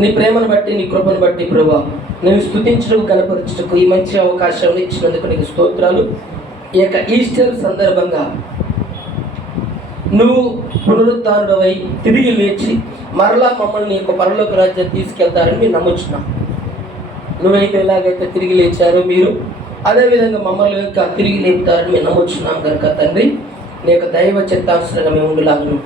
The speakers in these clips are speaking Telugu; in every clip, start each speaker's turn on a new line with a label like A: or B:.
A: నీ ప్రేమను బట్టి నీ కృపను బట్టి ప్రభా నేను స్థుతించడం కనపరచుటకు ఈ మంచి అవకాశం ఇచ్చినందుకు నీకు స్తోత్రాలు. ఈ యొక్క ఈస్టర్ సందర్భంగా నువ్వు పునరుద్ధారుడవై తిరిగి లేచి మరలా మమ్మల్ని నీ యొక్క పరలోక రాజ్యం తీసుకెళ్తారని మేము నమ్ముచున్నాం. నువ్వైతే ఎలాగైతే తిరిగి లేచారో మీరు అదేవిధంగా మమ్మల్ని యొక్క తిరిగి లేపుతారని మేము నమ్ముచున్నాం కనుక తండ్రి నీ యొక్క దైవ చిత్తాంశంగా మేము ఉండలాగను.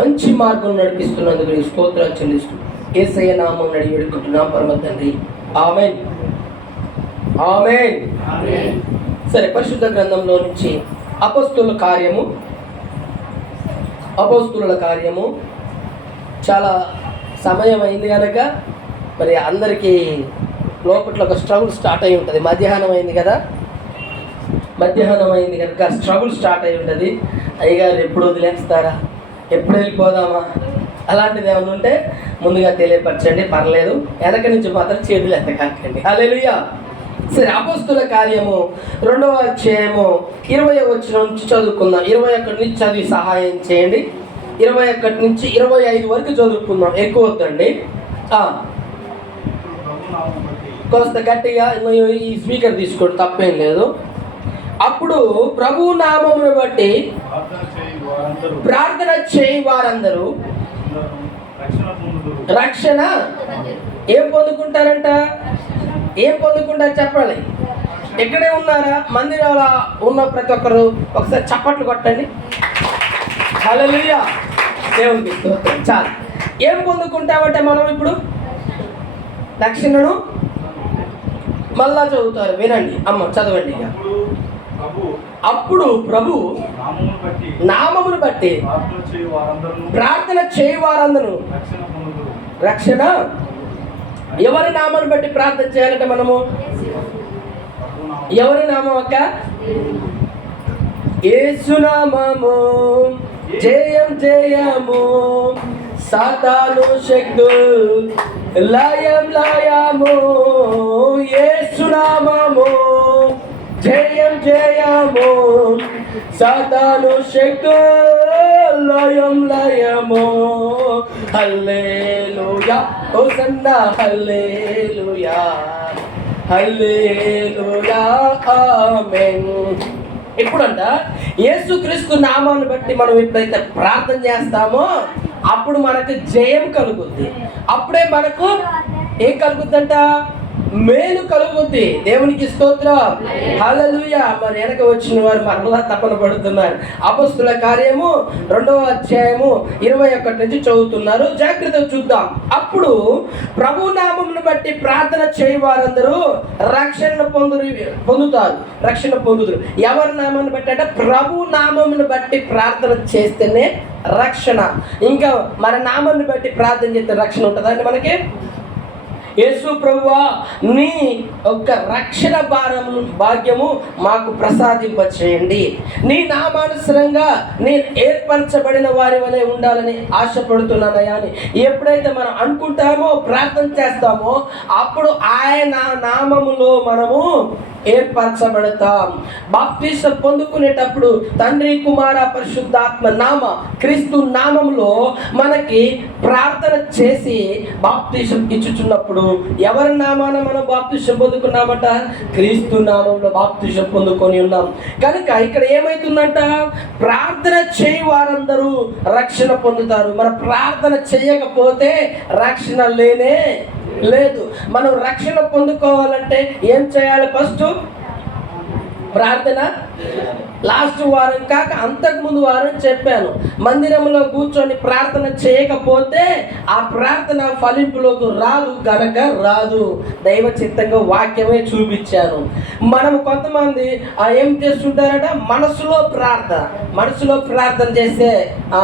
A: మంచి మార్గం నడిపిస్తున్నందుకు నీ స్తోత్రాలు చెల్లిస్తున్నాం ఏసయ్య నామం నడి వేడుకుంటున్నాం. పరమ తండ్రి. ఆమెన్. ఆమెన్. సరే పరిశుద్ధ గ్రంథంలో నుంచి అపస్తుల కార్యము. అపోస్తుల కార్యము. చాలా సమయం అయింది కనుక మరి అందరికీ లోపల ఒక స్ట్రగుల్ స్టార్ట్ అయి ఉంటుంది. మధ్యాహ్నం అయింది కదా? మధ్యాహ్నం అయింది కనుక స్ట్రగుల్ స్టార్ట్ అయి ఉంటుంది. అయ్యగారు ఎప్పుడు వదిలేస్తారా? ఎప్పుడు వెళ్ళిపోదామా? అలాంటిది ఏమైనా ఉంటే ముందుగా తెలియపరచండి పర్లేదు. వెనక నుంచి మాత్రం చేతులు ఎత్తకాకండి అలెలుయా సరే అపోస్తుల కార్యము రెండవ అధ్యాయము ఇరవై వచ్చిన నుంచి చదువుకుందాం. ఇరవై ఒకటి నుంచి చదివి సహాయం చేయండి. ఇరవై ఒకటి నుంచి ఇరవై ఐదు వరకు చదువుకుందాం. ఎక్కువ వద్దండి. కొంత గట్టిగా ఈ స్పీకర్ తీసుకోండి తప్పేం లేదు. అప్పుడు ప్రభు నామమును బట్టి
B: ప్రార్థన చేయి వారందరూ
A: ప్రార్థన చేయి వారందరూ
B: అందరూ రక్షణ
A: ఏం పొందుకుంటారంట? ఏం పొందుకుంటారు చెప్పాలి ఎక్కడే ఉన్నారా? మందిరాల ఉన్న ప్రతి ఒక్కరు ఒకసారి చప్పట్లు కొట్టండి. హల్లెలూయా దేవునికి చాలు. ఏం పొందుకుంటామంటే మనం ఇప్పుడు? రక్షణను మళ్ళా చదువుతారు. వినండి. అమ్మ చదవండి ఇక.
B: అప్పుడు ప్రభు నామమును బట్టి ప్రార్థన చేయి వారందరూ రక్షణ.
A: ఎవరి నామాన్ని బట్టి ప్రార్థన చేయాలంటే మనము? ఎవరి నామం అక్క? ఏసునామము జయం జయము. సాతాను శక్తు. లయం లయము. ఏసునామము జయం జయము. సాతాను శక్తు. లయం లయము. హల్లేలూయా హోసన్నా హల్లేలూయా హల్లెలూయా ఆమేన్. ఎప్పుడంట? యేసుక్రీస్తు నామాన్ని బట్టి మనం ఎప్పుడైతే ప్రార్థన చేస్తామో అప్పుడు మనకు జయం కలుగుద్ది. అప్పుడే మనకు ఏం కలుగుద్దంట? మేలు కలుగుద్ది. దేవునికి స్తోత్రం. హలలుయ మరి వెనక వచ్చిన వారు మరలా తపన పడుతున్నారు. అపస్తుల కార్యము రెండవ అధ్యాయము ఇరవై ఒకటి నుంచి చదువుతున్నారు. జాగ్రత్త చూద్దాం. అప్పుడు ప్రభు నామమును బట్టి ప్రార్థన చేయి వారందరూ రక్షణ పొందు పొందుతారు. రక్షణ పొందుతారు ఎవరి నామాన్ని బట్టి అంటే ప్రభు నామమును బట్టి ప్రార్థన చేస్తేనే రక్షణ. ఇంకా మన నామాన్ని బట్టి ప్రార్థన చేస్తే రక్షణ ఉంటుందండి మనకి? యేసు ప్రభువా నీ యొక్క రక్షణ భారము భాగ్యము మాకు ప్రసాదింప చేయండి నీ నామానుసరంగా నేను ఏర్పరచబడిన వారి వలె ఉండాలని ఆశపడుతున్నానయ్యా అని ఎప్పుడైతే మనం అనుకుంటామో ప్రార్థన చేస్తామో అప్పుడు ఆయన నామములో మనము ఏర్పరచబడతాం. బాప్తిసం పొందుకునేటప్పుడు తండ్రి కుమార పరిశుద్ధాత్మ నామ క్రీస్తు నామంలో మనకి ప్రార్థన చేసి బాప్తిషం ఇచ్చుచున్నప్పుడు ఎవరి నామాన మనం బాప్తిసం పొందుకున్నామట? క్రీస్తు నామంలో బాప్తిసం పొందుకొని ఉన్నాం. కనుక ఇక్కడ ఏమైతుందంట? ప్రార్థన చేయి వారందరూ రక్షణ పొందుతారు. మన ప్రార్థన చేయకపోతే రక్షణ లేనే లేదు. మనం రక్షణ పొందుకోవాలంటే ఏం చేయాలి ఫస్ట్? ప్రార్థన? లాస్ట్ వారం కాక అంతకుముందు వారం చెప్పాను. మందిరంలో కూర్చొని ప్రార్థన చేయకపోతే ఆ ప్రార్థన ఫలింపులోకి రాదు గనక రాదు. దైవ చిత్తంగా వాక్యమే చూపించాను. మనం కొంతమంది ఆ ఏం చేస్తుంటారట? మనసులో ప్రార్థన మనసులో ప్రార్థన చేస్తే ఆ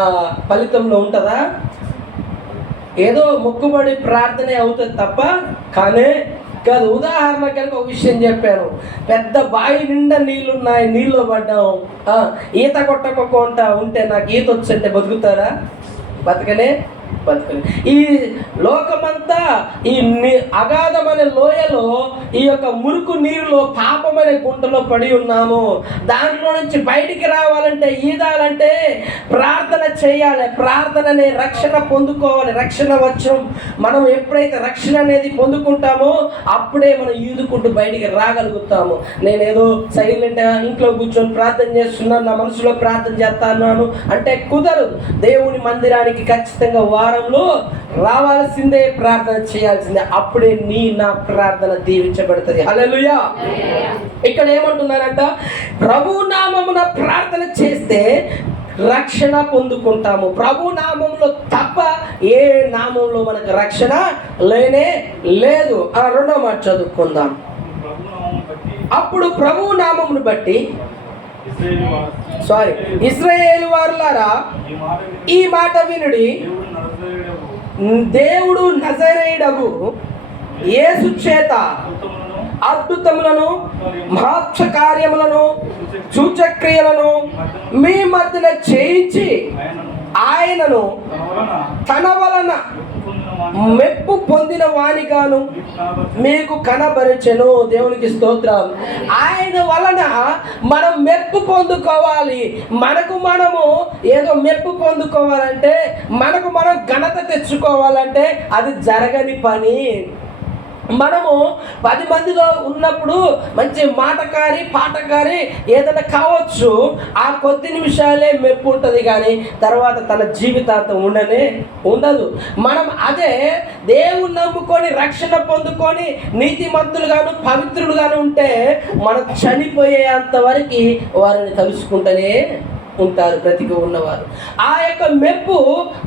A: ఫలితంలో ఉంటుందా? ఏదో మొక్కుబడి ప్రార్థనే అవుతుంది తప్ప కానీ కాదు ఉదాహరణ కనుక ఒక విషయం చెప్పాను. పెద్ద బావి నిండా నీళ్ళున్నాయి నీళ్ళు పడ్డాం ఈత కొట్టకుండా ఉంటే నాకు ఈత వచ్చంటే బతుకుతారా? బతకనే బతుకుని ఈ లోకమంతా ఈ అగాధమైన అగాధమనే లోయలో ఈ యొక్క మురుకు నీరులో పాపమనే గుంటలో పడి ఉన్నాము. దాంట్లో నుంచి బయటికి రావాలంటే ఈదాలంటే ప్రార్థన చేయాలి. ప్రార్థన అనే రక్షణ పొందుకోవాలి. రక్షణ వచ్చం మనం ఎప్పుడైతే రక్షణ అనేది పొందుకుంటామో అప్పుడే మనం ఈదుకుంటూ బయటికి రాగలుగుతాము. నేనేదో సైలెంట్గా ఇంట్లో కూర్చొని ప్రార్థన చేస్తున్నాను నా మనసులో ప్రార్థన చేస్తాను అంటే కుదరదు. దేవుని మందిరానికి ఖచ్చితంగా వారంలో రావాల్సిందే ప్రార్థన చేయాల్సిందే. అప్పుడే నీ నా ప్రార్థన దీవించబడుతుంది. హల్లెలూయా. ఇక్కడ ఏమంటున్నారంట? ప్రభు నామమున ప్రార్థన చేస్తే రక్షణ పొందుకుంటాము. ప్రభు నామంలో తప్ప ఏ నామంలో మనకు రక్షణ లేనే లేదు. ఆ రెండో మాట చదువుకుందాం. అప్పుడు ప్రభు నామమును బట్టి సారీ ఇస్రాయేల్ వారులారా
B: ఈ మాట
A: వినుడి.
B: దేవుడు
A: నజరేయుడగు. యేసు చేత
B: అద్భుతములను
A: మహాక్ష కార్యములను సూచక్రియలను మీ మధ్యన చేయించి
B: ఆయనను తన వలన మెప్పు పొందిన
A: వానిగాను
B: మీకు కనబరచు.
A: మీకు కనబరిచెను. దేవునికి స్తోత్రం ఆయన వలన మనం మెప్పు పొందుకోవాలి. మనకు మనము ఏదో మెప్పు పొందుకోవాలంటే మనకు మనం ఘనత తెచ్చుకోవాలంటే అది జరగని పని. మనము పది మందిలో ఉన్నప్పుడు మంచి మాటకారి పాటకారి ఏదైనా కావచ్చు ఆ కొద్ది నిమిషాలే మెప్పు ఉంటుంది కానీ తర్వాత తన జీవితాంతం ఉండనే ఉండదు. మనం అదే దేవుని నమ్ముకొని రక్షణ పొందుకొని నీతిమంతులుగాను పవిత్రులుగాను ఉంటే మనం చనిపోయేంత వరకు వారిని తలుసుకుంటూనే ఉంటారు బ్రతికి ఉన్నవారు. ఆ యొక్క మెప్పు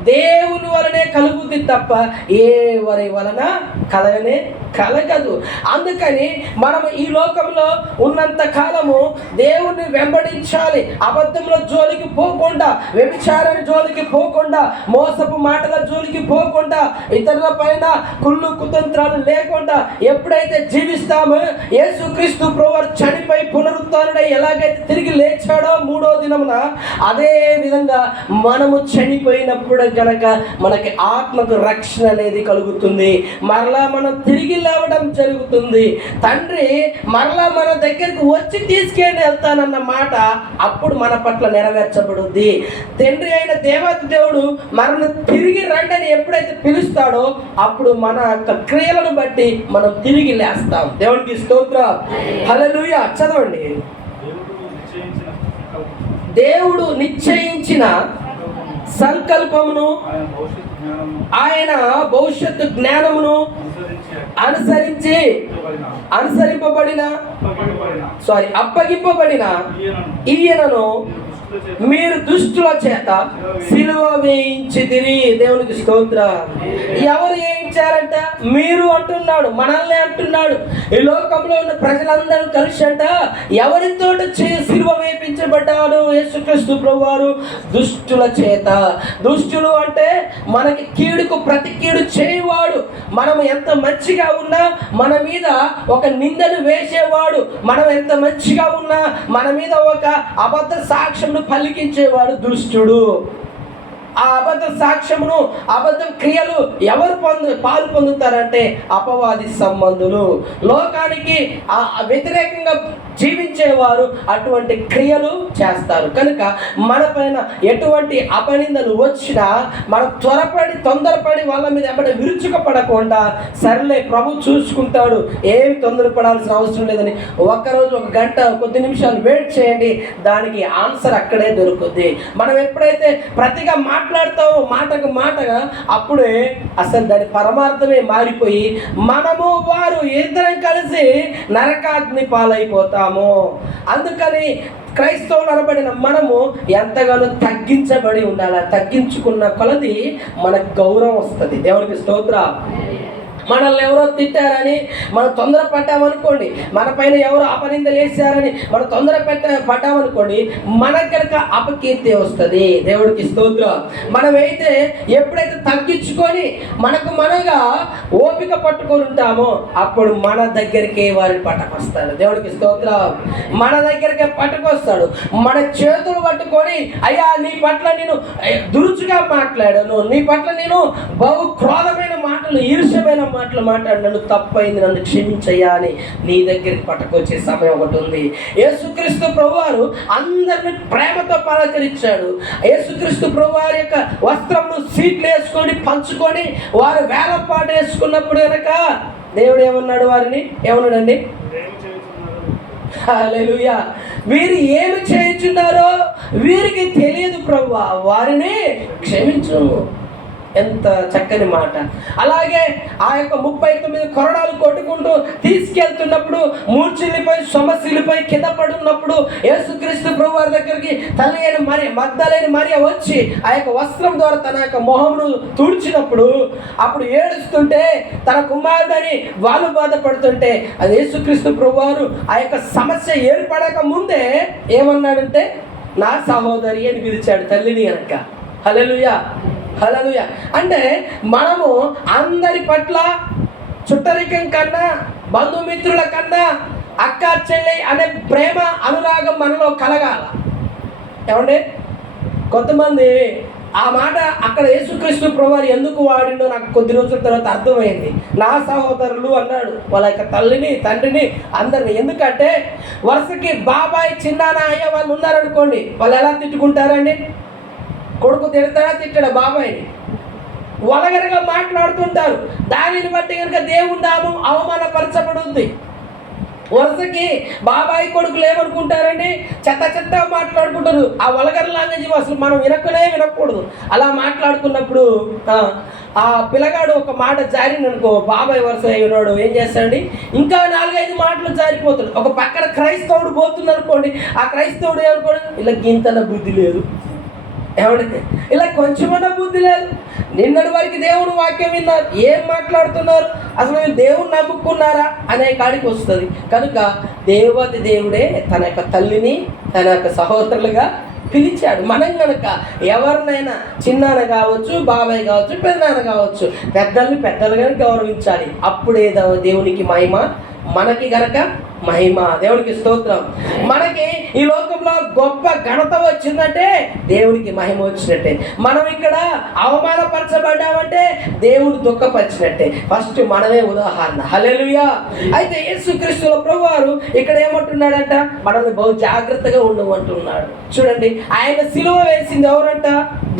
A: దేవుని వలనే కలుగుద్ది తప్ప ఏ వరి వలన కలగనే కలగదు. అందుకని మనం ఈ లోకంలో ఉన్నంత కాలము దేవుణ్ణి వెంబడించాలి. అబద్ధంలో జోలికి పోకుండా వ్యభిచారణ జోలికి పోకుండా మోసపు మాటల జోలికి పోకుండా ఇతరుల పైన కుళ్ళు కుతంత్రాలు లేకుండా ఎప్పుడైతే జీవిస్తామో యేసుక్రీస్తు ప్రభువారు చనిపోయి పునరుత్డై ఎలాగైతే తిరిగి లేచాడో మూడో దినమున అదే విధంగా మనము చనిపోయినప్పుడు కనుక మనకి ఆత్మకు రక్షణ అనేది కలుగుతుంది. మరలా మనం తిరిగి లేవడం జరుగుతుంది. తండ్రి మరలా మన దగ్గరికి వచ్చి తీసుకెళ్ళి వెళ్తానన్న మాట అప్పుడు మన పట్ల నెరవేర్చబడుద్ది. తండ్రి అయిన దేవత దేవుడు మనల్ని తిరిగి రండి అని ఎప్పుడైతే పిలుస్తాడో అప్పుడు మన యొక్క క్రియలను బట్టి మనం తిరిగి లేస్తాం. దేవునికి స్తోత్ర. హలలుయ చదవండి.
B: దేవుడు నిశ్చయించిన
A: సంకల్పమును
B: ఆయన
A: భవిష్యత్తు జ్ఞానమును
B: అనుసరించి
A: అనుసరింపబడిన సారీ అప్పగింపబడిన
B: ఈయనను మీరు దుష్టుల చేత
A: మీరు వేయించి చేత సిలువ వేయించిదిరి దేవునికి స్తోత్ర ఎవరు వేయించారంట? మీరు అంటున్నాడు మనల్ని అంటున్నాడు. ఈ లోకంలో ఉన్న ప్రజలందరూ కలిసి అంట ఎవరితో సిలువ వేయించబడ్డాడు యేసుక్రీస్తు ప్రభువారు? దుష్టుల చేత. దుష్టులు అంటే మనకి కీడుకు ప్రతి కీడు చేయవాడు. మనం ఎంత మంచిగా ఉన్నా మన మీద ఒక నిందను వేసేవాడు. మనం ఎంత మంచిగా ఉన్నా మన మీద ఒక అబద్ధ సాక్ష్యం పలికించేవాడు దుష్టుడు. ఆ అబద్ధ సాక్ష్యమును అబద్ధ క్రియలు ఎవరు పొందు పాలు పొందుతారంటే అపవాది సంబంధులు. లోకానికి ఆ వ్యతిరేకంగా జీవించేవారు అటువంటి క్రియలు చేస్తారు. కనుక మన పైన ఎటువంటి అపనిందలు వచ్చినా మనం త్వరపడి తొందరపడి వాళ్ళ మీద ఎక్కడ విరుచుకపడకుండా సర్లే ప్రభు చూసుకుంటాడు. ఏమి తొందరపడాల్సిన అవసరం లేదని ఒక్కరోజు ఒక గంట కొద్ది నిమిషాలు వెయిట్ చేయండి. దానికి ఆన్సర్ అక్కడే దొరుకుద్ది. మనం ఎప్పుడైతే ప్రతిగా మాట్లాడతామో మాటకు మాటగా అప్పుడే అసలు దాని పరమార్థమే మారిపోయి మనము వారు ఇద్దరం కలిసి నరకాగ్ని పాలైపోతాం. పాలైపోతాము అందుకని క్రైస్తవులు అనబడిన మనము ఎంతగానో తగ్గించబడి ఉండాలి? తగ్గించుకున్న కొలది మనకు గౌరవం వస్తుంది. దేవుడికి స్తోత్ర. మనల్ని ఎవరో తిట్టారని మనం తొందర పడ్డామనుకోండి మన పైన ఎవరో అపనిందలు వేసారని మనం తొందర పెట్ట పడ్డామనుకోండి మనకు కనుక అపకీర్తి వస్తుంది. దేవుడికి స్తోత్రం. మనమైతే ఎప్పుడైతే తగ్గించుకొని మనకు మనగా ఓపిక పట్టుకొని ఉంటామో అప్పుడు మన దగ్గరికి వారిని పట్టకొస్తాడు దేవుడికి స్తోత్రం. మన దగ్గరికి పట్టుకొస్తాడు మన చేతులు పట్టుకొని అయ్యా నీ పట్ల నేను దురుచుగా మాట్లాడాను. నీ పట్ల నేను బహు క్రోధమైన మాటలు ఈర్ష్యమైన మాటలు మాట్లాడి నన్ను తప్పైంది నన్ను క్షమించయ్యా అని నీ దగ్గరికి పట్టుకొచ్చే సమయం ఒకటి ఉంది. యేసుక్రీస్తు ప్రభువారు అందరిని ప్రేమతో పలకరించాడు. యేసుక్రీస్తు ప్రభువారి యొక్క వస్త్రమును సీట్లు వేసుకొని పంచుకొని వారు వేలపాటు వేసుకున్నప్పుడు కనుక దేవుడు ఏమన్నాడు వారిని? ఏమన్నాడండి?
B: ఏమి
A: వీరు ఏమి చేయించున్నారో వీరికి తెలియదు ప్రభు వారిని క్షమించు. ఎంత చక్కని మాట. అలాగే ఆ యొక్క ముప్పై తొమ్మిది కొరడాలు కొట్టుకుంటూ తీసుకెళ్తున్నప్పుడు మూర్చిలిపై సొమశిలిపై కింద పడున్నప్పుడు యేసుక్రీస్తు ప్రభు వారి దగ్గరికి తల్లి అయిన మరి మద్దలేని మరియ వచ్చి ఆ యొక్క వస్త్రం ద్వారా తన యొక్క మొహమును తుడిచినప్పుడు అప్పుడు ఏడుస్తుంటే తన కుమారుడని వాళ్ళు బాధపడుతుంటే అది యేసుక్రీస్తు ప్రభు వారు ఆ యొక్క సమస్య ఏర్పడక ముందే ఏమన్నాడంటే నా సహోదరి అని పిలిచాడు తల్లిని కనుక హలో హలలుయ అంటే మనము అందరి పట్ల చుట్టరికం కన్నా బంధుమిత్రుల కన్నా అక్క చెల్లి అనే ప్రేమ అనురాగం మనలో కలగాల. ఏమండి? కొంతమంది ఆ మాట అక్కడ యేసుక్రీస్తు ప్రభువారు ఎందుకు వాడిండో నాకు కొద్ది రోజుల తర్వాత అర్థమైంది. నా సహోదరులు అన్నాడు వాళ్ళ యొక్క తల్లిని తండ్రిని అందరిని. ఎందుకంటే వరుసకి బాబాయ్ చిన్నాన్న అయ్య వాళ్ళు ఉన్నారనుకోండి వాళ్ళు ఎలా తిట్టుకుంటారండి? కొడుకు తిడతాడా తిట్టాడు బాబాయ్ని వలగరగా మాట్లాడుతుంటారు. దానిని బట్టి కనుక దేవుని నామం అవమానపరచబడుంది వరుసకి బాబాయ్ కొడుకులు ఏమనుకుంటారండి? చెత్త చెత్త మాట్లాడుకుంటారు. ఆ వలగర లాంగ్వేజ్ అసలు మనం వినకనే వినకూడదు. అలా మాట్లాడుకున్నప్పుడు ఆ, ఆ పిల్లగాడు ఒక మాట జారిననుకో బాబాయ్ వరుస అయినాడు ఏం చేస్తాడండి? ఇంకా నాలుగైదు మాటలు జారిపోతాడు. ఒక పక్కన క్రైస్తవుడు పోతుంది అనుకోండి ఆ క్రైస్తవుడు ఏమనుకోండి? ఇలా గింతన బుద్ధి లేదు. ఏమంటే ఇలా కొంచెమన్నా బుద్ధి లేదు. నిన్నటి వరకు దేవుడు వాక్యం విన్నారు. ఏం మాట్లాడుతున్నారు? అసలు మీరు దేవుని నమ్ముకున్నారా? అనే కాడికి వస్తుంది. కనుక దేవతి దేవుడే తన యొక్క తల్లిని తన యొక్క సహోదరులుగా పిలిచాడు. మనం కనుక ఎవరినైనా చిన్నాన్న కావచ్చు బాబాయ్ కావచ్చు పెద్దనాన్న కావచ్చు పెద్దల్ని పెద్దలుగా గౌరవించాలి. అప్పుడే దేవునికి మహిమ. మనకి గనక మహిమ. దేవునికి స్తోత్రం. మనకి ఈ లోకంలో గొప్ప ఘనత వచ్చిందంటే దేవునికి మహిమ వచ్చినట్టే. మనం ఇక్కడ అవమానపరచబడ్డామంటే దేవుడు దుఃఖపరిచినట్టే. ఫస్ట్ మనమే ఉదాహరణ. హలెలుయా అయితే యేసుక్రీస్తుల ప్రభువారు ఇక్కడ ఏమంటున్నాడంట? మనల్ని బహు జాగ్రత్తగా ఉండమంటున్నాడు. చూడండి ఆయన సిలువ వేసింది ఎవరంట?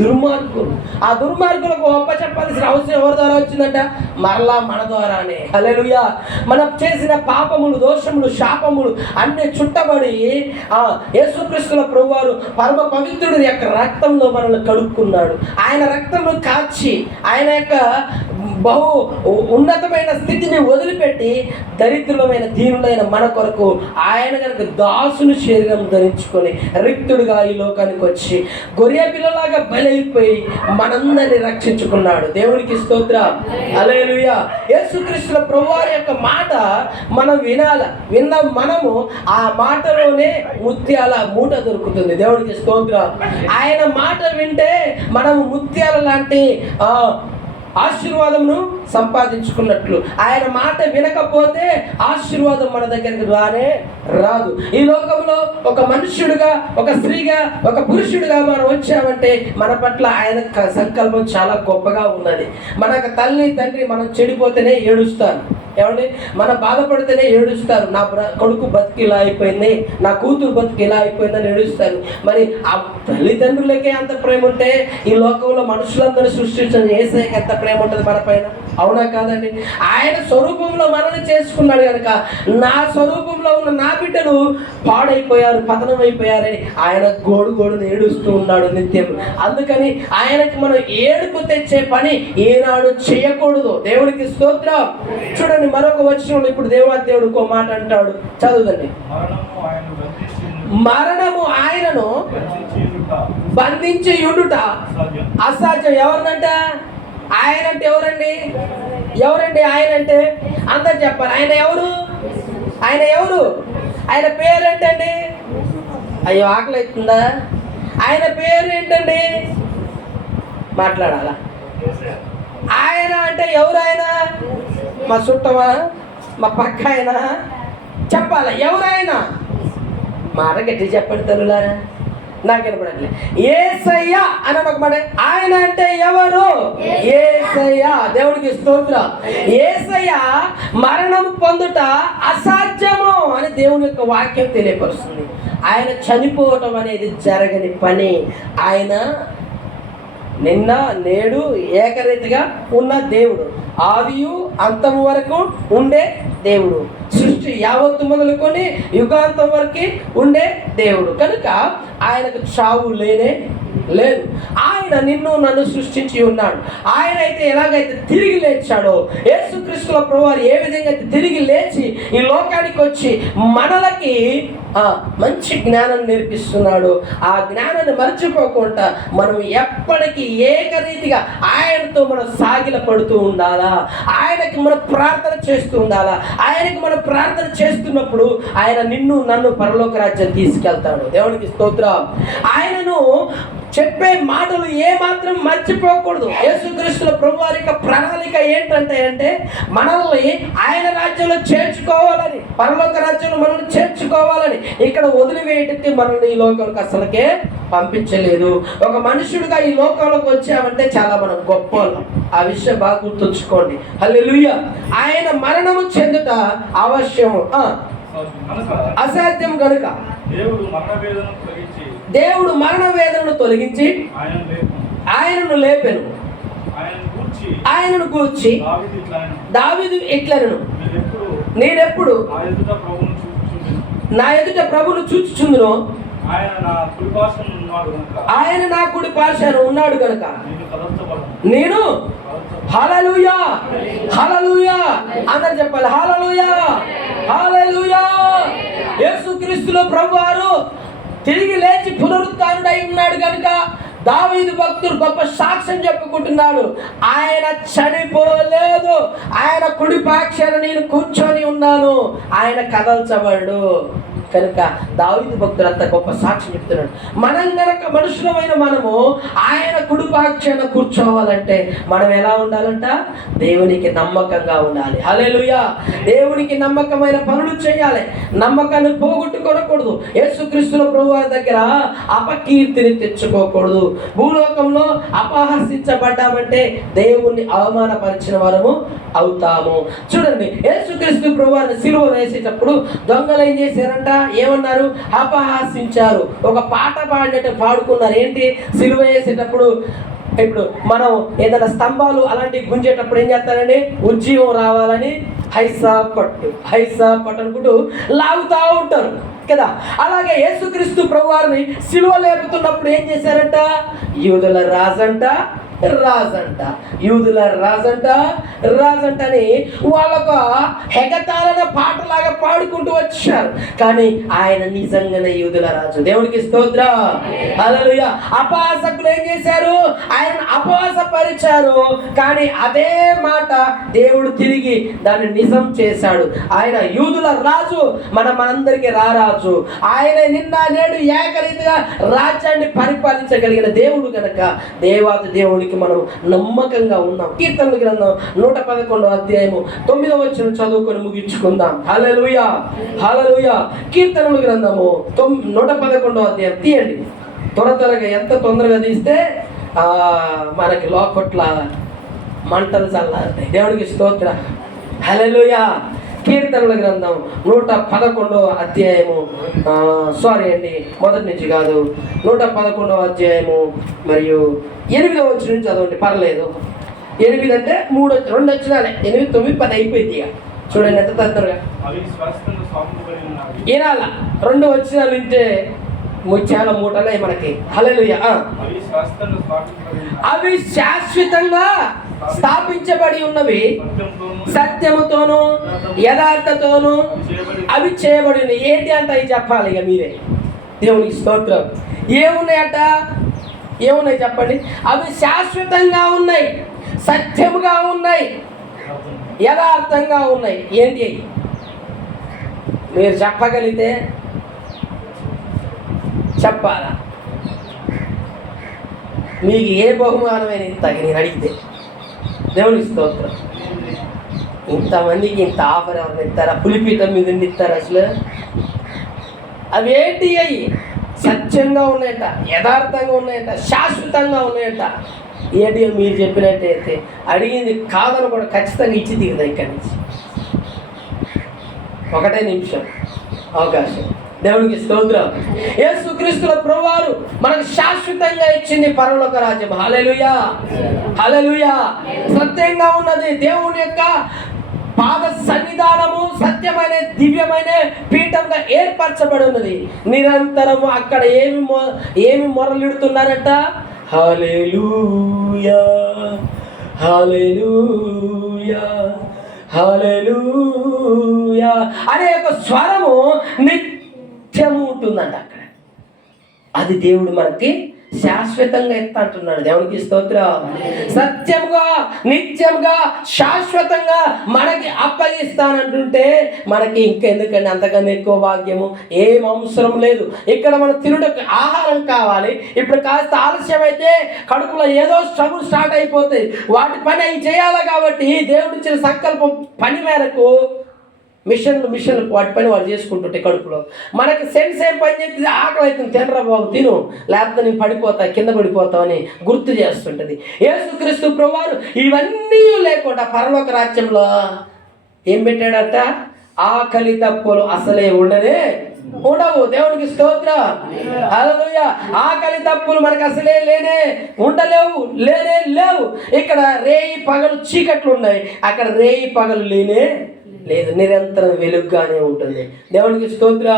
A: దుర్మార్గులు. ఆ దుర్మార్గులకు ఒప్ప చెప్పాల్సిన అవసరం ఎవరి ద్వారా వచ్చిందంట? మరలా మన ద్వారానే. హలెలుయా మనం చేసిన పాపములు దోషములు శాపములు అన్ని చుట్టబడి ఆ యేసుక్రీస్తుల ప్రభువారు పరమ పవిత్రుడి యొక్క రక్తంలో మనల్ని కడుక్కున్నాడు. ఆయన రక్తంలో కాచి ఆయన యొక్క బహు ఉన్నతమైన స్థితిని వదిలిపెట్టి దరిద్రులమైన దీనులైన మన కొరకు ఆయన కనుక దాసుని శరీరం ధరించుకొని రిక్తుడుగా ఈ లోకానికి వచ్చి గొర్రె పిల్లలాగా బలైపోయి మనందరినీ రక్షించుకున్నాడు. దేవునికి స్తోత్ర. అలేలుయా యేసుక్రీస్తుల ప్రభువారి యొక్క మాట మనం వినాల విన్న మనము ఆ మాటలోనే ముత్యాల మూట దొరుకుతుంది. దేవునికి స్తోత్ర. ఆయన మాట వింటే మనము ముత్యాల లాంటి ఆశీర్వాదమును సంపాదించుకున్నట్లు. ఆయన మాట వినకపోతే ఆశీర్వాదం మన దగ్గరికి రానే రాదు. ఈ లోకంలో ఒక మనుష్యుడుగా ఒక స్త్రీగా ఒక పురుషుడిగా మనం వచ్చామంటే మన పట్ల ఆయన క- సంకల్పం చాలా గొప్పగా ఉన్నది. మనకు తల్లి తండ్రి మనం చెడిపోతేనే ఏడుస్తారు. ఏమండి? మన బాధపడితేనే ఏడుస్తారు. నా బ్ర- కొడుకు బతికి ఇలా అయిపోయింది నా కూతురు బతికి ఇలా అయిపోయిందని ఏడుస్తారు. మరి ఆ తల్లిదండ్రులకే అంత ప్రేమ ఉంటే ఈ లోకంలో మనుషులందరూ సృష్టించిన ఏసైకి ఎంత ప్రేమ ఉంటుంది మన పైన? అవునా కాదండి? ఆయన స్వరూపంలో మనల్ని చేసుకున్నాడు కనుక నా స్వరూపంలో ఉన్న నా బిడ్డలు పాడైపోయారు పతనం అయిపోయారని ఆయన గోడు గోడును ఏడుస్తూ ఉన్నాడు నిత్యం. అందుకని ఆయనకి మనం ఏడుపు తెచ్చే పని ఏనాడు చేయకూడదు. దేవుడికి స్తోత్రం. చూడండి మరొక వచనంలో ఇప్పుడు దేవాది దేవుడు మాట అంటాడు. చదువుదండి.
B: మరణము
A: ఆయనను
B: బంధించి అసాధ్యం.
A: అసాధ్యం. ఎవరినంట? ఆయన అంటే ఎవరండి? ఎవరండి ఆయన అంటే అందరు చెప్పాలి. ఆయన ఎవరు? ఆయన ఎవరు? ఆయన పేరు ఏంటండి అయ్యో ఆకలి అవుతుందా? ఆయన పేరు ఏంటండి మాట్లాడాలా ఆయన అంటే ఎవరు ఆయన? మా చుట్టమా? మా పక్క ఆయన చెప్పాలి? ఎవరు ఆయన మాట గట్టి చెప్పండి తల్లులారా. నాకు వినపడట్లే. ఏసయ్య అని ఒక మాట. ఆయన అంటే ఎవరు? ఏసయ్య. దేవుడికి స్తోత్రం. ఏసయ్య మరణం పొందుట అసాధ్యము అని దేవుని యొక్క వాక్యం తెలియపరుస్తుంది. ఆయన చనిపోవటం అనేది జరగని పని. ఆయన నిన్న నేడు ఏకరీతిగా ఉన్న దేవుడు. ఆదియు అంతము వరకు ఉండే దేవుడు. సృష్టి యావత్తు మొదలుకొని యుగాంతం వరకు ఉండే దేవుడు. కనుక ఆయనకు చావు లేనే లేదు. ఆయన నిన్ను నన్ను సృష్టించి ఉన్నాడు. ఆయన అయితే ఎలాగైతే తిరిగి లేచాడో యేసుక్రీస్తుల ప్రభువారు ఏ విధంగా అయితే తిరిగి లేచి ఈ లోకానికి వచ్చి మనలకి మంచి జ్ఞానం నేర్పిస్తున్నాడు ఆ జ్ఞానాన్ని మర్చిపోకుండా మనం ఎప్పటికీ ఏకరీతిగా ఆయనతో మనం సాగిల పడుతూ ఉండాలా? ఆయనకి మనం ప్రార్థన చేస్తూ ఉండాలా? ఆయనకి మనం ప్రార్థన చేస్తున్నప్పుడు ఆయన నిన్ను నన్ను పరలోక రాజ్యం తీసుకెళ్తాడు. దేవునికి స్తోత్ర. ఆయనను చెప్పే మాటలు ఏ మాత్రం మర్చిపోకూడదు. యేసుక్రీస్తుల ప్రభు వారి యొక్క ప్రణాళిక ఏంటంటే అంటే మనల్ని ఆయన రాజ్యంలో చేర్చుకోవాలని పరలోక రాజ్యంలో మనల్ని చేర్చుకోవాలని ఇక్కడ వదిలివేయటికి మనల్ని ఈ లోకంలోకి అసలుకే పంపించలేదు. ఒక మనుషుడిగా ఈ లోకంలోకి వచ్చామంటే చాలా మనం గొప్ప. ఆ విషయం బాగా గుర్తుంచుకోండి. హల్లెలూయా. ఆయన మరణము చెందుట అవశ్యము అసాధ్యం కనుక
B: దేవుడు మరణ
A: వేదనను తొలగించి ఆయనను లేపెను. ఆయనను కూర్చి
B: దావిది ఇట్లా ఆయన,
A: దావీదు ఇట్లనను.
B: మీరెప్పుడు
A: నేనెప్పుడు
B: నా ఎదుట
A: ప్రభును చూచుచుందును
B: ఆయన నా
A: కుడి పార్శ్వాన ఉన్నాడు కనుక
B: నేను.
A: హలలుయా హలలుయా అందరు చెప్పాలి హలలుయా హలలుయా యేసుక్రీస్తులో ప్రభువారు తిరిగి లేచి పునరుత్డై ఉన్నాడు కనుక దావీదు భక్తుడు గొప్ప సాక్ష్యం చెప్పుకుంటున్నాడు. ఆయన చనిపోలేదు. ఆయన కుడిపాక్షను నేను కూర్చొని ఉన్నాను. ఆయన కదల్చబడు కనుక దావిదు భక్తులంతా గొప్ప సాక్షి చెప్తున్నాడు. మనం గనక మనుషులమైన మనము ఆయన కుడుపాక్షణ కూర్చోవాలంటే మనం ఎలా ఉండాలంట? దేవునికి నమ్మకంగా ఉండాలి. హల్లెలూయా! దేవునికి నమ్మకమైన పనులు చేయాలి. నమ్మకాన్ని పోగొట్టుకోనకూడదు యేసుక్రీస్తుల ప్రభు దగ్గర అపకీర్తిని తెచ్చుకోకూడదు. భూలోకంలో అపహసించబడ్డామంటే దేవుణ్ణి అవమానపరిచిన వారము అవుతాము. చూడండి యేసుక్రీస్తు ప్రభువారిని సిలువ వేసేటప్పుడు దొంగలు ఏం చేశారంట? ఏమన్నారు? అపహాసించారు. ఒక పాట పాడినట్టు పాడుకున్నారు. ఏంటి? సిలువ వేసేటప్పుడు ఇప్పుడు మనం ఏదైనా స్తంభాలు అలాంటివి గుంజేటప్పుడు ఏం చేస్తారండి? ఉజ్జీవం రావాలని హైసా పట్టు హైసా పట్టు అనుకుంటూ లాగుతూ ఉంటారు. కదా? అలాగే యేసుక్రీస్తు ప్రభువారిని సిలువ లేపుతున్నప్పుడు ఏం చేశారంట? యూదుల రాజంట రాజంట. యూదుల రాజంట. రాజంట అని వాళ్ళొక హెగతాలన పాటలాగా పాడుకుంటూ వచ్చారు. కానీ ఆయన నిజంగానే యూదుల రాజు. దేవునికి స్తోత్ర. అపహాసకులు ఏం చేశారు? ఆయన అపహాసపరిచారు. కానీ అదే మాట దేవుడు తిరిగి దాన్ని నిజం చేశాడు. ఆయన యూదుల రాజు. మన మనందరికీ రారాజు ఆయన నిన్న నేడు ఏకరీతిగా రాజ్యాన్ని పరిపాలించగలిగిన దేవుడు గనక. దేవాది దేవునికి మనం నమ్మకంగా ఉన్నాం. కీర్తనల గ్రంథం నూట పదకొండవ అధ్యాయము తొమ్మిదవ వచ్చిన చదువుకొని ముగించుకుందాం. హల్లెలూయా! హల్లెలూయా! కీర్తనల గ్రంథము తొమ్ నూట పదకొండవ అధ్యాయం. తీయండి. త్వర త్వరగా ఎంత తొందరగా తీస్తే ఆ, మనకి లోపట్ల మంటలు చల్లారుతాయి. దేవునికి స్తోత్ర. హలలుయా కీర్తనల గ్రంథం నూట పదకొండవ అధ్యాయము. సారీ అండి మొదటి నుంచి కాదు. నూట పదకొండవ అధ్యాయము మరియు ఎనిమిదవ వచ్చిన నుంచి చదవండి పర్లేదు. ఎనిమిది అంటే మూడు రెండు వచ్చినాలే. ఎనిమిది తొమ్మిది పది అయిపోయింది ఇక. చూడండి ఎంత తొందరగా. ఈనాల రెండు వచ్చినాలు వింటే ముత్యాల మూటలే మనకి.
B: ఉన్నాయి
A: అవి శాశ్వతంగా స్థాపించబడి ఉన్నవి సత్యముతోను యథార్థతోను అవి చేయబడి ఉన్నాయి ఏంటి అంట అవి చెప్పాలి ఇక మీరే. దేవునికి స్తోత్రం. ఏమున్నాయట? ఏమున్నాయి చెప్పండి? అవి శాశ్వతంగా ఉన్నాయి సత్యముగా ఉన్నాయి యథార్థంగా ఉన్నాయి. ఏంటి అవి మీరు చెప్పగలిగితే చెప్పాలా? మీకు ఏ బహుమానమైన ఇంత నేను అడిగితే. దేవునికి స్తోత్రం. ఇంతమందికి ఇంత ఆఫర్ ఎవరిని ఇస్తారా పులిపీఠం మీద ఉండి ఇస్తారా అసలు? అవి అయ్యి సత్యంగా ఉన్నాయట యథార్థంగా ఉన్నాయట శాశ్వతంగా ఉన్నాయట. ఏంటి మీరు చెప్పినట్టయితే అడిగింది కాదని కూడా ఖచ్చితంగా ఇచ్చి దిగుదా ఇక్కడి నుంచి. ఒకటే నిమిషం అవకాశం. దేవునికి స్తోత్రం. యేసుక్రీస్తుల ప్రభువారు మనకు శాశ్వతంగా ఇచ్చింది పరలోక రాజ్యం. హలలుయా హలలుయా సత్యంగా ఉన్నది దేవుని యొక్క పాద సన్నిధానము సత్యమైన దివ్యమైన పీఠంగా ఏర్పరచబడి ఉన్నది. నిరంతరము అక్కడ ఏమి మొ- ఏమి మొరలిడుతున్నారట? హల్లెలూయా. హల్లెలూయా. హల్లెలూయా. అనే ఒక స్వరము నిత్యము ఉంటుందంట అక్కడ. అది దేవుడు మనకి శాశ్వతంగా ఎత్త అంటున్నాడు దేవునికి స్తోత్రం. సత్యంగా నిత్యంగా శాశ్వతంగా మనకి అప్పగిస్తానంటుంటే మనకి ఇంకెందుకండి? అంతకన్నా ఎక్కువ భాగ్యము ఏం అవసరం లేదు. ఇక్కడ మన తిరుడకు ఆహారం కావాలి. ఇప్పుడు కాస్త ఆలస్యం అయితే కడుపులో ఏదో స్ట్రగుల్ స్టార్ట్ అయిపోతాయి. వాటి పని అవి చేయాలి కాబట్టి దేవుడిచ్చిన సంకల్పం పని మేరకు మిషన్లు మిషన్లు వాటి పని వాళ్ళు చేసుకుంటుంటే కడుపులో. మనకి సెన్స్ ఏం పని చేస్తుంది? ఆకలి అవుతుంది. తినరా బాబు తిను. లేకపోతే నేను పడిపోతా కింద పడిపోతామని గుర్తు చేస్తుంటుంది. యేసుక్రీస్తు ప్రభువారు ఇవన్నీ లేకుండా పరలోక రాజ్యంలో ఏం పెట్టాడట? ఆకలి తప్పులు అసలే ఉండనే ఉండవు. దేవునికి స్తోత్ర. హల్లెలూయ. ఆకలి తప్పులు మనకు అసలే లేనే ఉండలేవు లేనే లేవు. ఇక్కడ రేయి పగలు చీకట్లు ఉన్నాయి. అక్కడ రేయి పగలు లేనే లేదు నిరంతరం వెలుగుగానే ఉంటుంది. దేవునికి స్తోత్ర.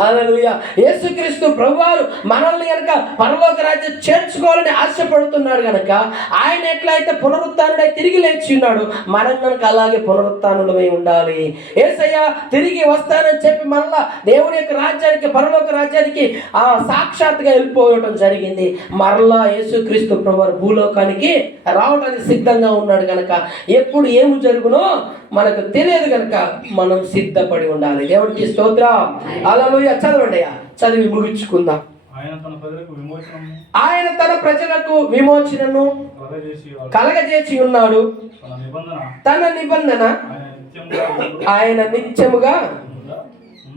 A: హల్లెలూయ. యేసుక్రీస్తు ప్రభువారు మనల్ని కనుక పరలోక రాజ్యం చేర్చుకోవాలని ఆశపడుతున్నాడు కనుక ఆయన ఎట్లయితే పునరుత్డై తిరిగి లేచి ఉన్నాడు మనం కనుక అలాగే పునరుత్డమై ఉండాలి. ఏసయ్య తిరిగి వస్తానని చెప్పి మళ్ళా దేవుని యొక్క రాజ్యానికి పరలోక రాజ్యానికి ఆ సాక్షాత్గా వెళ్ళిపోవటం జరిగింది. మరలా యేసుక్రీస్తు ప్రభువారు భూలోకానికి రావడానికి సిద్ధంగా ఉన్నాడు కనుక ఎప్పుడు ఏమి జరుగునో మనకు తెలియదు కనుక మనం సిద్ధపడి ఉండాలి. దేవుడికి స్తోత్రం. అలలోయ చదవండి అయ్యా. చదివి ముగించుకుందాం.
B: ఆయన తన ప్రజలకు విమోచనము
A: ఆయన తన ప్రజలకు విమోచనను
B: కలగజేసి
A: ఉన్నాడు.
B: తన నిబంధన ఆయన నిత్యముగా
A: ఆయన నిత్యముగా
B: ఉందా ఉందా ఉందని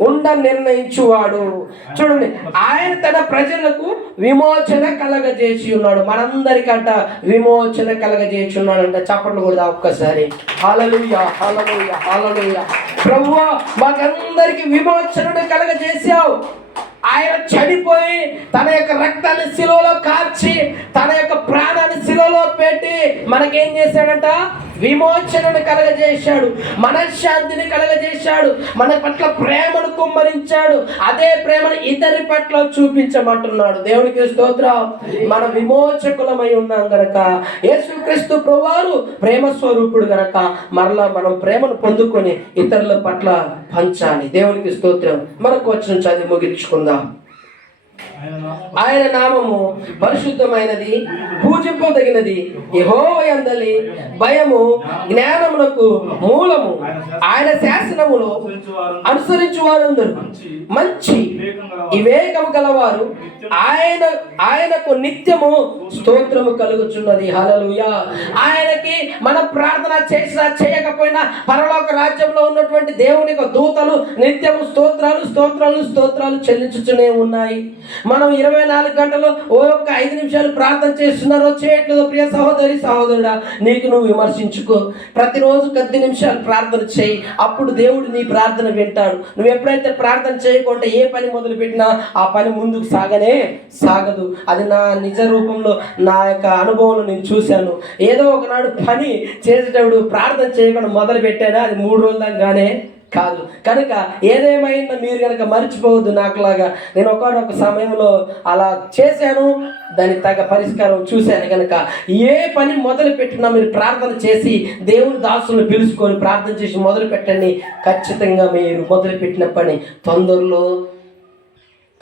A: ఉండ నిర్ణయించువాడు. చూడండి ఆయన తన ప్రజలకు విమోచన కలగజేసి ఉన్నాడు. మనందరికంట విమోచన కలగజేసి ఉన్నాడంట. చప్పట్లు కూడా ఒక్కసారి. హాలలుయ హాలలుయ హాలలుయ ప్రభువా మాకందరికి విమోచనను కలగజేసావు ఆయన చనిపోయి తన యొక్క రక్తాన్ని శిలువలో కాల్చి తన యొక్క ప్రాణాన్ని శిలువలో పెట్టి మనకేం చేశాడంట? విమోచనను కలగజేశాడు. మనశ్శాంతిని కలగజేశాడు. మన పట్ల ప్రేమను కుమ్మరించాడు. అదే ప్రేమను ఇతరి పట్ల చూపించమంటున్నాడు. దేవునికి స్తోత్రం. మన విమోచకులమై ఉన్నాం గనక. యేసుక్రీస్తు ప్రభువారు ప్రేమ స్వరూపుడు గనక. మరలా మనం ప్రేమను పొందుకొని ఇతరుల పట్ల పంచాలి. దేవునికి స్తోత్రం. మనకు వచ్చిన చదివి ముగించుకుందాం.
B: ఆయన
A: నామము పరిశుద్ధమైనది పూజింపదగినది. యహోవయందలి భయము జ్ఞానమునకు మూలము. ఆయన శాసనములో అనుసరించు వారందరూ మంచి వివేకము గలవారు. ఆయన ఆయనకు నిత్యము స్తోత్రము కలుగుచున్నది. హల్లెలూయా. ఆయనకి మన ప్రార్థన చేసినా చేయకపోయినా పరలోక రాజ్యంలో ఉన్నటువంటి దేవుని యొక్క దూతలు నిత్యము స్తోత్రాలు స్తోత్రాలు స్తోత్రాలు చెల్లించుచునే ఉన్నాయి. మనం ఇరవై నాలుగు గంటలు ఓ ఒక్క ఐదు నిమిషాలు ప్రార్థన చేస్తున్నారో చేయట్లేదో ప్రియ సహోదరి సహోదరుడా నీకు నువ్వు విమర్శించుకో. ప్రతిరోజు కొద్ది నిమిషాలు ప్రార్థన చేయి అప్పుడు దేవుడు నీ ప్రార్థన వింటాడు. నువ్వు ఎప్పుడైతే ప్రార్థన చేయకుండా ఏ పని మొదలు పెట్టినా ఆ పని ముందుకు సాగనే సాగదు. అది నా నిజ రూపంలో నా యొక్క అనుభవంలో నేను చూశాను. ఏదో ఒకనాడు పని చేసేటప్పుడు ప్రార్థన చేయకుండా మొదలు పెట్టాడా అది మూడు రోజులు దాకానే కాదు. కనుక ఏదేమైనా మీరు కనుక మర్చిపోవద్దు నాకులాగా. నేను ఒకనొక సమయంలో అలా చేశాను. దానికి తగ్గ పరిష్కారం చూశాను కనుక ఏ పని మొదలు పెట్టినా మీరు ప్రార్థన చేసి దేవుని దాసులను పిలుచుకొని ప్రార్థన చేసి మొదలు పెట్టండి ఖచ్చితంగా మీరు మొదలు పెట్టిన పని తొందరలో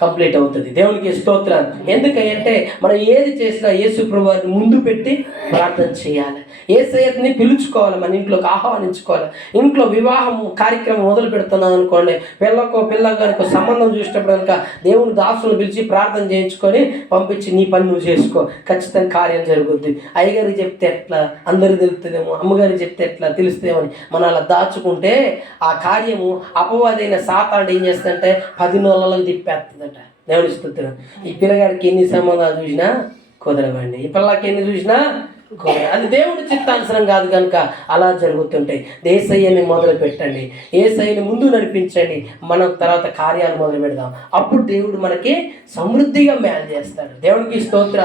A: కంప్లీట్ అవుతుంది. దేవునికి స్తోత్రాలు. ఎందుకంటే మనం ఏది చేసినా యేసు ప్రభువారిని ముందు పెట్టి ప్రార్థన చేయాలి. ఏసయ్యని పిలుచుకోవాలి మన ఇంట్లోకి ఆహ్వానించుకోవాలి. ఇంట్లో వివాహం కార్యక్రమం మొదలు పెడుతున్నాం అనుకోండి పిల్లకో పిల్ల కనుక సంబంధం చూసినప్పుడు కనుక దేవుని దాసును పిలిచి ప్రార్థన చేయించుకొని పంపించి నీ పని నువ్వు చేసుకో. ఖచ్చితంగా కార్యం జరుగుద్ది. అయ్యగారికి చెప్తే ఎట్లా? అందరికి తెలుస్తుందేమో అమ్మగారికి చెప్తే ఎట్లా? తెలుస్తుందేమో అని. మనం అలా దాచుకుంటే ఆ కార్యము అపవాదైన సాతాడు ఏం చేస్తుందంటే పది నెలలకు తిప్పేస్తుంది దేవుని స్థుతులు ఈ పిల్లగాడికి ఎన్ని సంబంధాలు చూసినా కుదరవండి. ఈ పిల్లకి ఎన్ని చూసినా అది దేవుడి చిత్తానుసరం కాదు కనుక అలా జరుగుతుంటాయి. దేశయ్యని మొదలు పెట్టండి. ఏసయ్యని ముందు నడిపించండి. మనం తర్వాత కార్యాలు మొదలు పెడదాం. అప్పుడు దేవుడు మనకి సమృద్ధిగా మేలు చేస్తాడు. దేవునికి స్తోత్ర.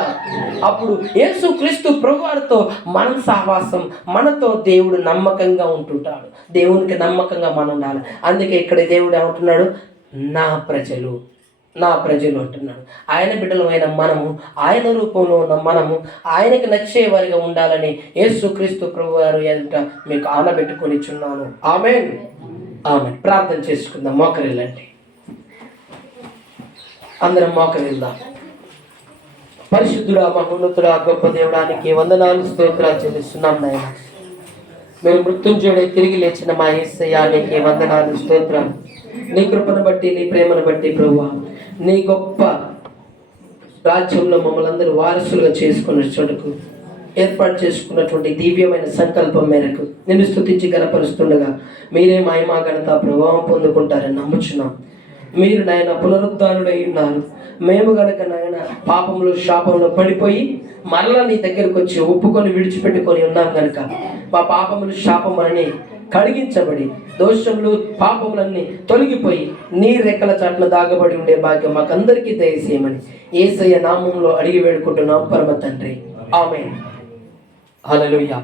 A: అప్పుడు యేసు క్రీస్తు ప్రభువారితో మన సహవాసం మనతో దేవుడు నమ్మకంగా ఉంటుంటాడు. దేవునికి నమ్మకంగా మనం ఉండాలి. అందుకే ఇక్కడ దేవుడు ఏమంటున్నాడు? నా ప్రజలు. నా ప్రజలు అంటున్నాడు. ఆయన బిడ్డలమైన మనము ఆయన రూపంలో ఉన్న మనము ఆయనకి నచ్చే వారిగా ఉండాలని యేసుక్రీస్తు ప్రభు వారు ఎదుట మీకు ఆనబెట్టుకొని చున్నాను ఆమె ఆమె ప్రార్థన చేసుకుందాం మోకరిల్లండి. అందరం మోకరిల్దాం. పరిశుద్ధుడా మహోన్నతుడా గొప్ప దేవుడానికి వందనాలు స్తోత్రాలు చెల్లిస్తున్నాం నాయన. మేము మృత్యుంజయుడై తిరిగి లేచిన మా ఏసయ్యానికి వందనాలు స్తోత్రాలు. నీ కృపను బట్టి నీ ప్రేమను బట్టి ప్రభు నీ గొప్ప రాజ్యంలో మమ్మల్ని అందరూ వారసులుగా చేసుకున్న చోటుకు ఏర్పాటు చేసుకున్నటువంటి దివ్యమైన సంకల్పం మేరకు నిన్ను స్థుతించి గనపరుస్తుండగా మీరే మహిమా ఘనత ప్రభావం పొందుకుంటారని నమ్ముచున్నాం. మీరు నాయన పునరుద్ధానుడై ఉన్నారు. మేము గనక నాయన పాపంలో శాపంలో పడిపోయి మరలా నీ దగ్గరకు వచ్చి ఒప్పుకొని విడిచిపెట్టుకొని ఉన్నాం గనక మా పాపములు శాపం అని కడిగించబడి దోషములు పాపములన్నీ తొలగిపోయి నీ రెక్కల చాట్ల దాగబడి ఉండే భాగ్యం మాకందరికీ దయచేయమని ఏసయ్య నామంలో అడిగి వేడుకుంటున్నాం పరమ తండ్రి ఆమె హలలుయ్య